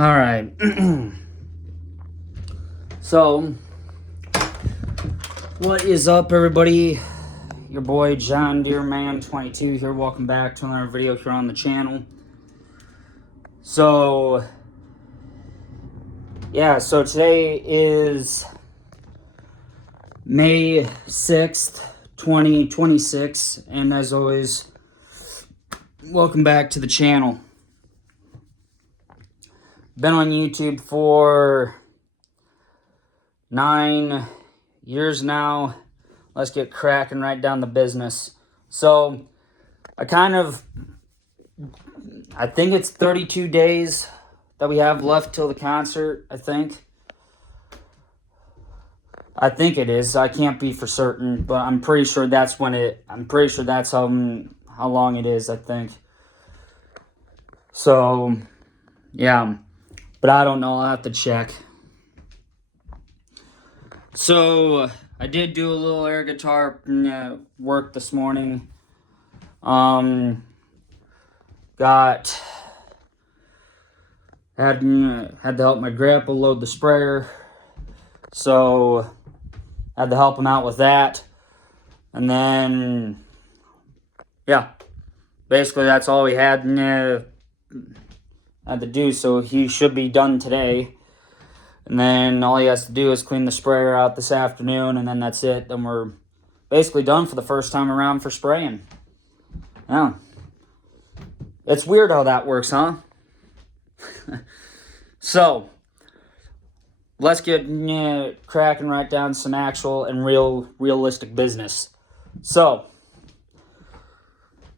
All right. So, what is up, everybody? Your boy John Deere Man 22 here. Welcome back to another video here on the channel. So, so today is May 6th, 2026, and as always, welcome back to the channel. Been on YouTube for 9 years now. Let's get cracking right down the business. So, I think it's 32 days that we have left till the concert, I think. I think it is. I can't be for certain, but I'm pretty sure that's how long it is, I think. So, yeah. But I don't know. I'll have to check. So, I did do a little air guitar work this morning. Had to help my grandpa load the sprayer. So, had to help him out with that. And then, basically that's all we had to do. So, he should be done today. And then all he has to do is clean the sprayer out this afternoon, and then that's it. Then we're basically done for the first time around for spraying. Yeah. It's weird how that works, huh? So, let's get cracking right down some actual and realistic business. So,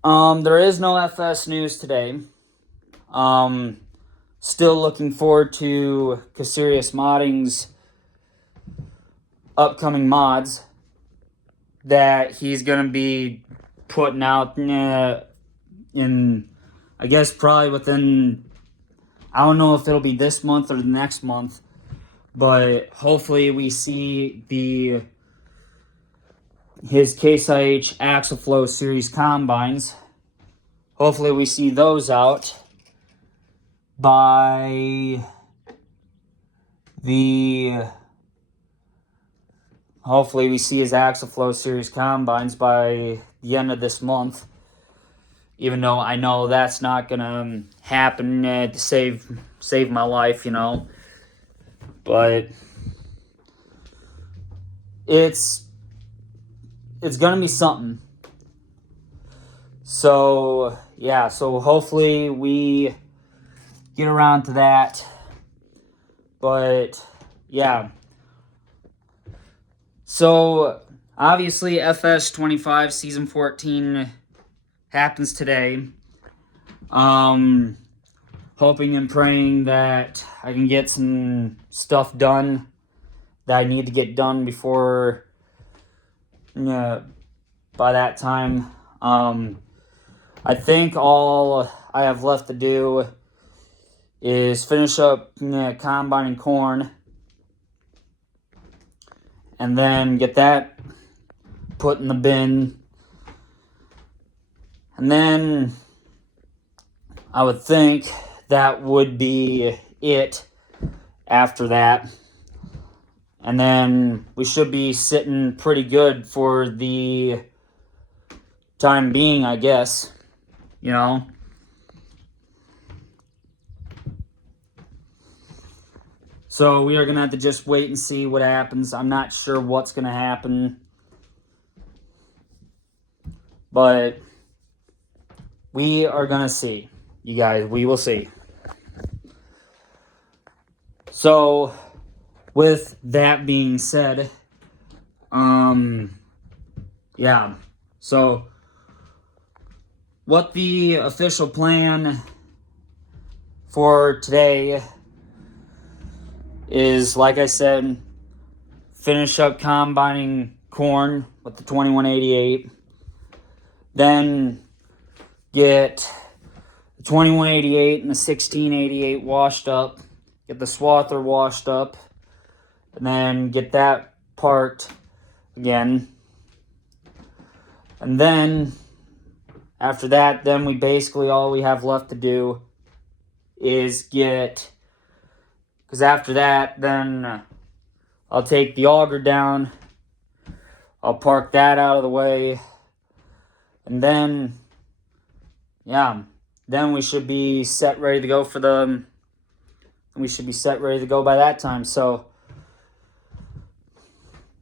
there is no FS news today. Still looking forward to Caserius Modding's upcoming mods that he's going to be putting out in, I guess, probably within, I don't know if it'll be this month or the next month, but hopefully we see his Case IH Axle-Flow Series combines. Hopefully we see those out hopefully we see his Axle-Flow Series combines by the end of this month. Even though I know that's not gonna happen to save my life, but it's gonna be something. So so hopefully we get around to that. But so obviously FS 25 season 14 happens today. Hoping and praying that I can get some stuff done that I need to get done before by that time. I think all I have left to do is finish up combining corn and then get that put in the bin. And then I would think that would be it after that. And then we should be sitting pretty good for the time being, I guess. So we are going to have to just wait and see what happens. I'm not sure what's going to happen. But we are going to see. You guys, we will see. So, with that being said, so what the official plan for today is, like I said, finish up combining corn with the 2188, then get the 2188 and the 1688 washed up, get the swather washed up, and then get that part again. And then after that, then we basically all we have left to do is get Because after that, then I'll take the auger down. I'll park that out of the way. And then, yeah, then we should be set ready to go we should be set ready to go by that time. So,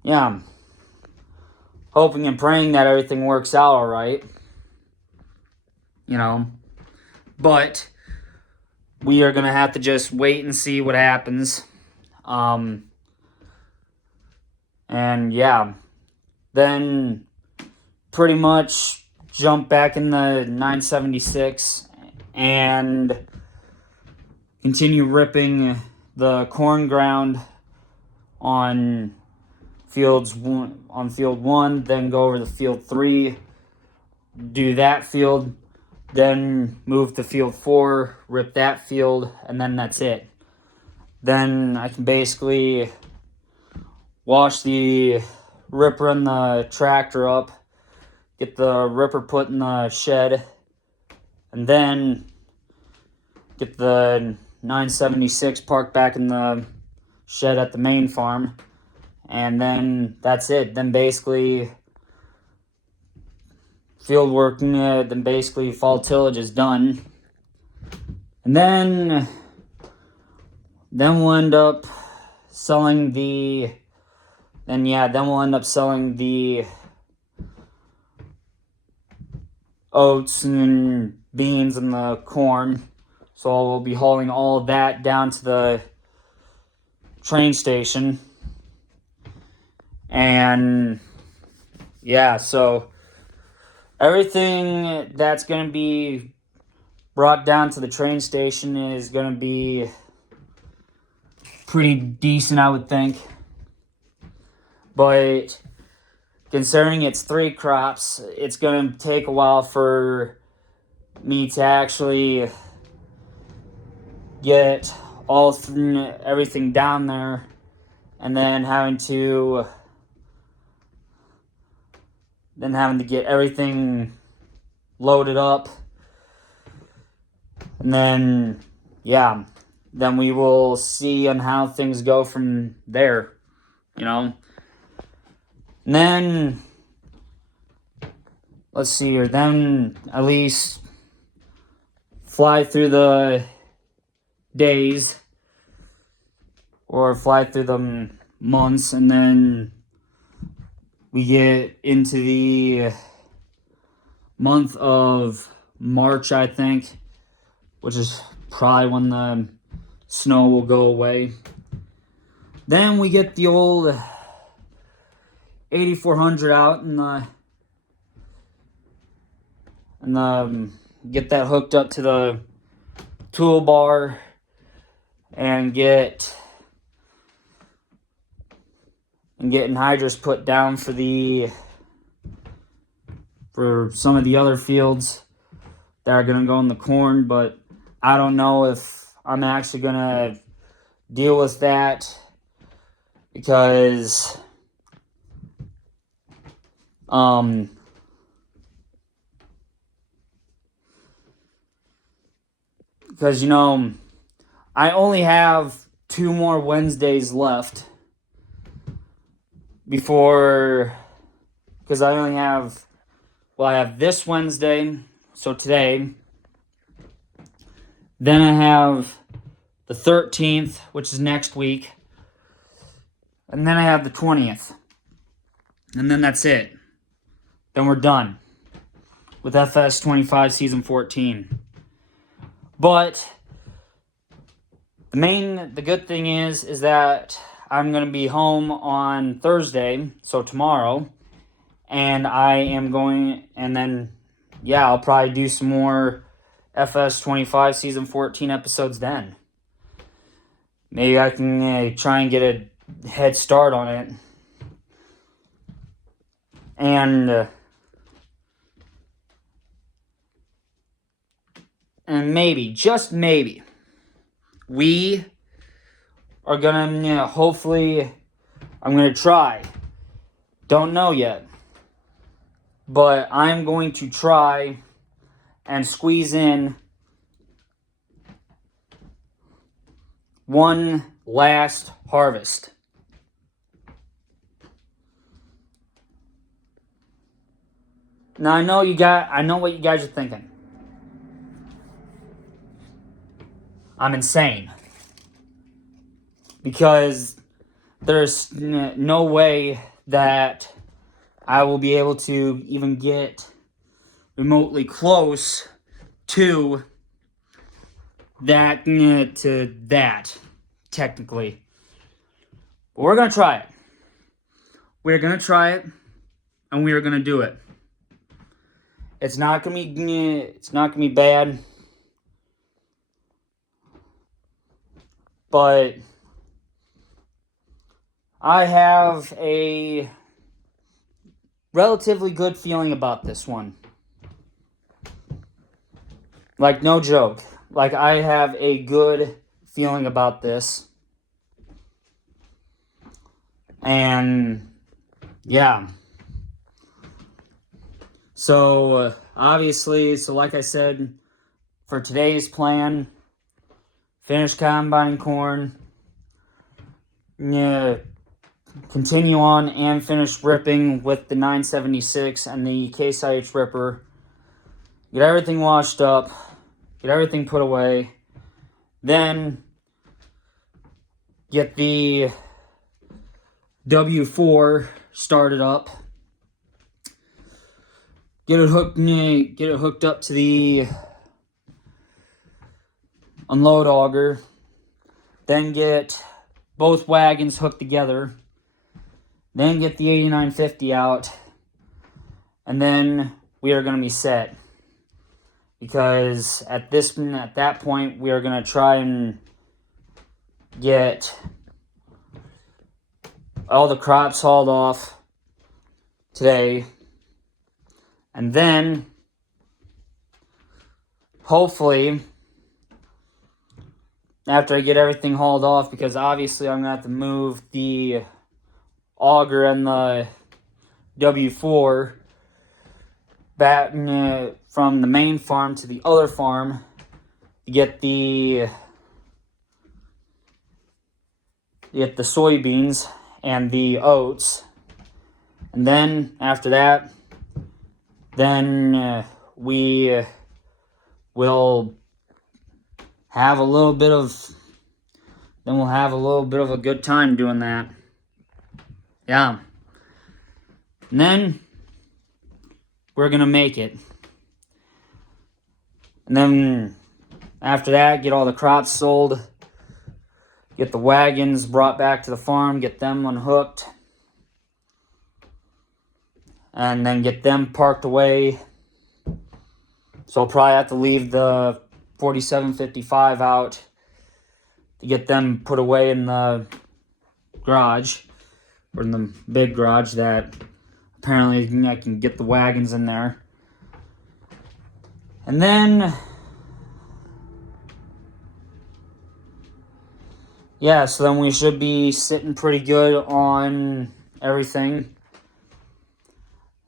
yeah, hoping and praying that everything works out all right. But we are going to have to just wait and see what happens. And yeah, then pretty much jump back in the 976 and continue ripping the corn ground on field 1, then go over to field 3, do that field, then move to field 4, rip that field, and then that's it. Then I can basically wash the ripper and the tractor up, get the ripper put in the shed, and then get the 976 parked back in the shed at the main farm, and then that's it. Then basically field working, then basically fall tillage is done. And then we'll end up selling the oats and beans and the corn. So we'll be hauling all of that down to the train station. And yeah, so everything that's going to be brought down to the train station is going to be pretty decent, I would think. But concerning its 3 crops, it's going to take a while for me to actually get everything down there, and then having to get everything loaded up. And then, yeah, then we will see on how things go from there, And then, let's see here, then at least fly through the days, or fly through the months, and then we get into the month of March, I think, which is probably when the snow will go away. Then we get the old 8400 out and get that hooked up to the toolbar and getting anhydrous put down for some of the other fields that are going to go in the corn. But I don't know if I'm actually going to deal with that, because I only have 2 more Wednesdays left because I only have, I have this Wednesday, so today, then I have the 13th, which is next week, and then I have the 20th, and then that's it. Then we're done with FS 25 Season 14. But the good thing is that I'm going to be home on Thursday, so tomorrow, and I'll probably do some more FS 25 Season 14 episodes then. Maybe I can try and get a head start on it. And maybe, just maybe, we are gonna, hopefully, I'm gonna try. Don't know yet. But I'm going to try and squeeze in one last harvest. Now I know what you guys are thinking. I'm insane. Because there's no way that I will be able to even get remotely close to that, technically. But we're going to try it. We're going to try it, and we are going to do it. It's not going to be bad. But I have a relatively good feeling about this one. Like, no joke. Like, I have a good feeling about this. And, yeah. So, obviously, like I said, for today's plan, finish combining corn, continue on and finish ripping with the 976 and the Case IH ripper, get everything washed up, get everything put away, then get the W4 started up, get it hooked up to the unload auger, then get both wagons hooked together, then get the 8950 out, and then we are going to be set. Because at that point, we are going to try and get all the crops hauled off today. And then, hopefully, after I get everything hauled off, because obviously I'm going to have to move the auger and the W4 back from the main farm to the other farm to get the soybeans and the oats. And then after that, then we will have a little bit of a good time doing that. Yeah. And then we're going to make it. And then after that, get all the crops sold, get the wagons brought back to the farm, get them unhooked, and then get them parked away. So I'll probably have to leave the 4755 out to get them put away in the garage, or in the big garage that apparently I can get the wagons in there. And then, yeah, so then we should be sitting pretty good on everything.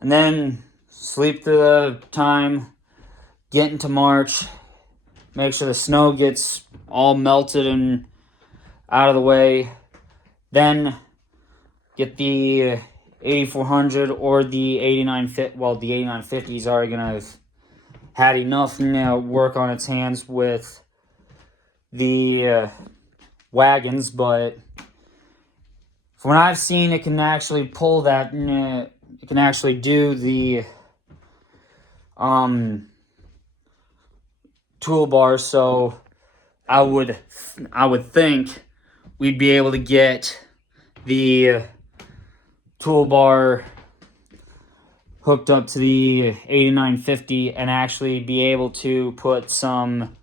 And then sleep through the time, get into March, make sure the snow gets all melted and out of the way. Then get the 8400 or the 8950. Well, the 8950 is already going to have had enough work on its hands with the wagons, but from what I've seen, it can actually pull that. It can actually do the toolbar. So I would think we'd be able to get the toolbar hooked up to the 8950 and actually be able to put some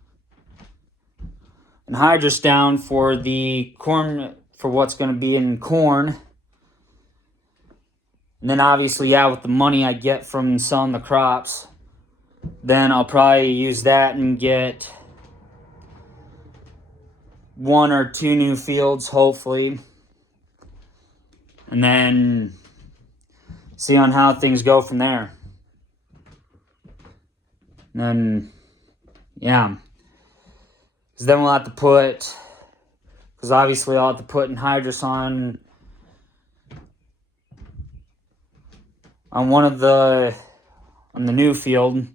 anhydrous down for the corn, for what's going to be in corn. And then obviously, yeah, with the money I get from selling the crops, then I'll probably use that and get 1 or 2 new fields, hopefully. And then see on how things go from there. And then, yeah. Because then we'll have to put because obviously I'll have to put anhydrous on the new field,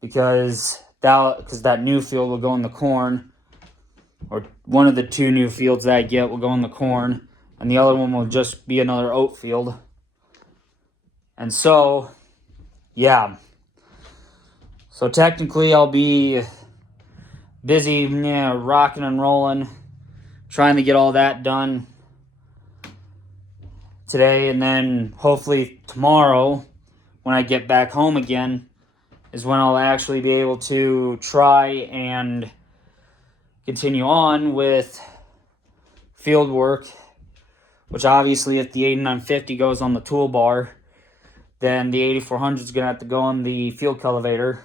because that new field will go in the corn, or one of the two new fields that I get will go in the corn, and the other one will just be another oat field. And so, yeah. So technically I'll be busy rocking and rolling, trying to get all that done today, and then hopefully tomorrow, when I get back home again, is when I'll actually be able to try and continue on with field work, which obviously if the 8950 goes on the toolbar, then the 8400 is going to have to go on the field cultivator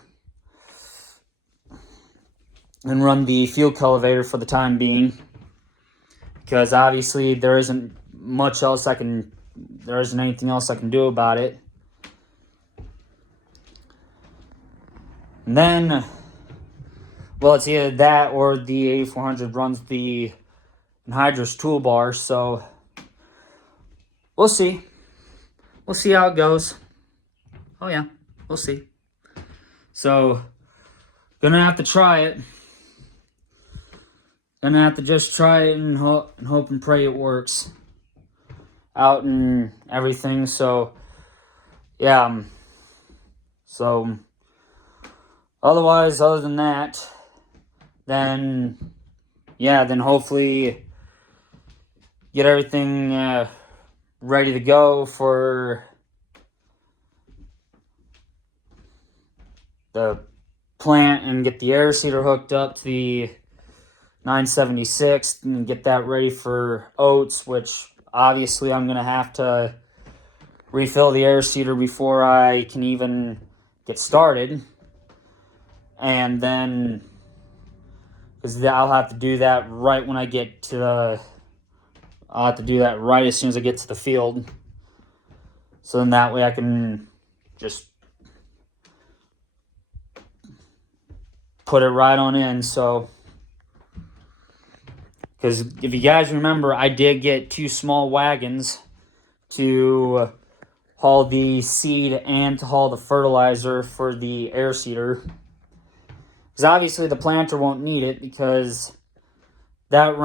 and run the field cultivator for the time being, because obviously there isn't anything else I can do about it. And then, well, it's either that or the 8400 runs the anhydrous toolbar, so we'll see. We'll see how it goes. Oh yeah, we'll see. So, gonna have to try it. Gonna have to just try it and hope and pray it works out and everything. So, yeah. So, other than that, then hopefully get everything ready to go for the plant and get the air seeder hooked up to the 976 and get that ready for oats, which obviously I'm going to have to refill the air seeder before I can even get started. And then, because I'll have to do that right when I get to I'll have to do that right as soon as I get to the field. So then that way I can just put it right on in. So, because if you guys remember, I did get 2 small wagons to haul the seed and to haul the fertilizer for the air seeder. Because obviously the planter won't need it, because that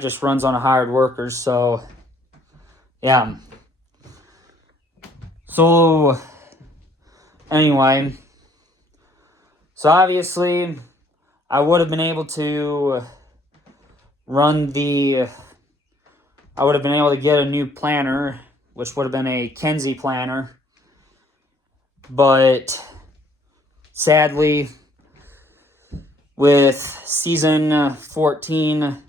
just runs on a hired worker. So, yeah. So, anyway. So, obviously, I would have been able to get a new planter, which would have been a Kenzie planter. But, sadly, with season 14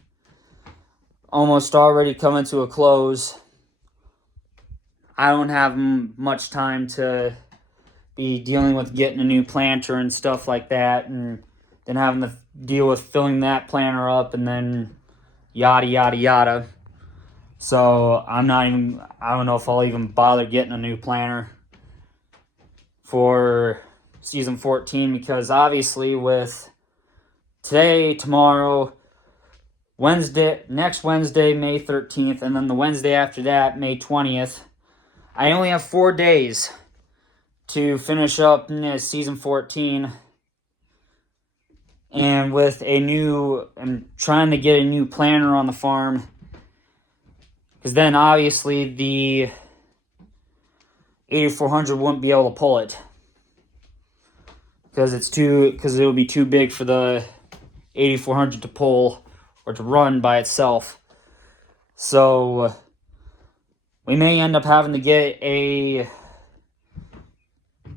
almost already coming to a close, I don't have much time to be dealing with getting a new planter and stuff like that, and then having to deal with filling that planter up and then yada yada yada. So I don't know if I'll even bother getting a new planter for season 14, because obviously with today, tomorrow, next Wednesday, May 13th, and then the Wednesday after that, May 20th, I only have 4 days to finish up season 14. And I'm trying to get a new planter on the farm, because then obviously the 8400 wouldn't be able to pull it, because it would be too big for the 8400 to pull or to run by itself. So we may end up having to get a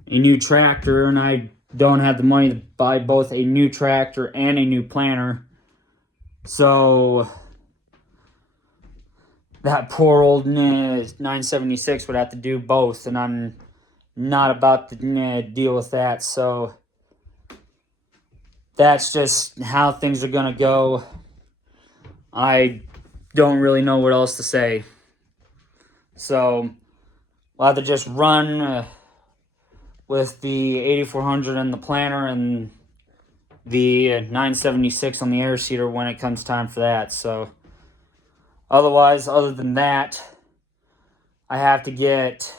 new tractor, and I don't have the money to buy both a new tractor and a new planter. So that poor old 976 would have to do both, and I'm not about to deal with that. So that's just how things are going to go. I don't really know what else to say. So we'll have to just run with the 8400 and the planter, and the 976 on the air seeder when it comes time for that. So otherwise, other than that, I have to get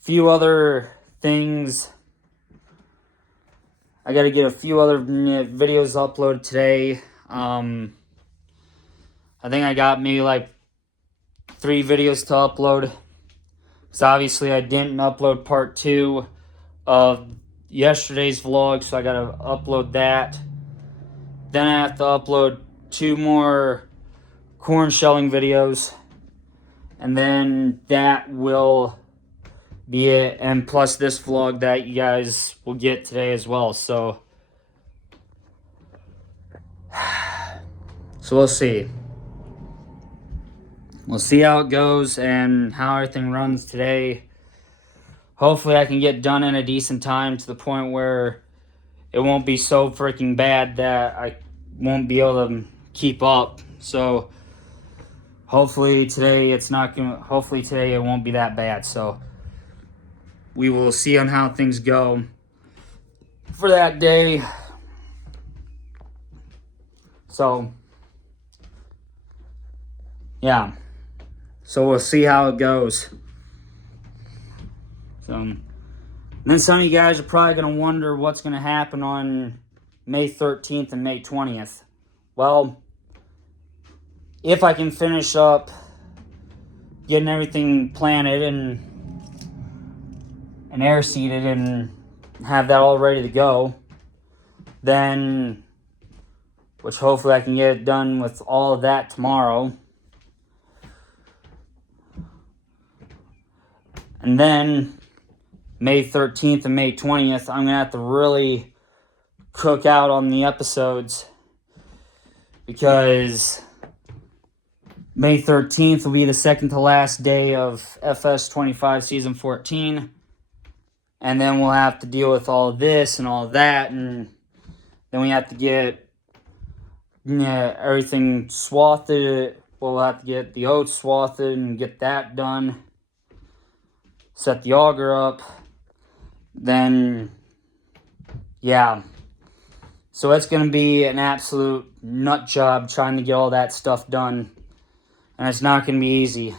a few other things. I got to get a few other videos uploaded today. I think I got maybe like 3 videos to upload. Because obviously I didn't upload part 2 of yesterday's vlog, so I got to upload that. Then I have to upload 2 more corn shelling videos. And then that will be it. And plus this vlog that you guys will get today as well. So we'll see. We'll see how it goes and how everything runs today. Hopefully I can get done in a decent time to the point where it won't be so freaking bad that I won't be able to keep up. So hopefully today it won't be that bad. So we will see on how things go for that day. So yeah. So we'll see how it goes. So then some of you guys are probably going to wonder what's going to happen on May 13th and May 20th. Well, if I can finish up getting everything planted and air seeded and have that all ready to go, then, which hopefully I can get it done with all of that tomorrow. And then May 13th and May 20th, I'm going to have to really cook out on the episodes, because May 13th will be the second to last day of FS25 Season 14. And then we'll have to deal with all of this and all of that. And then we have to get everything swathed. We'll have to get the oats swathed and get that done. Set the auger up. Then, yeah. So it's going to be an absolute nut job trying to get all that stuff done. And it's not going to be easy.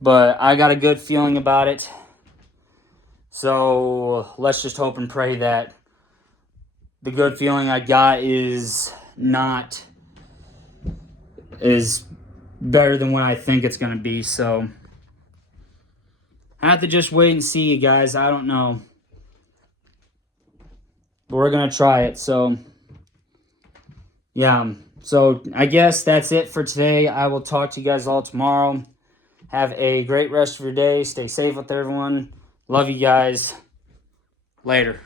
But I got a good feeling about it. So let's just hope and pray that the good feeling I got is better than what I think it's going to be. So I have to just wait and see, you guys. I don't know. But we're going to try it. So yeah. So I guess that's it for today. I will talk to you guys all tomorrow. Have a great rest of your day. Stay safe with everyone. Love you guys. Later.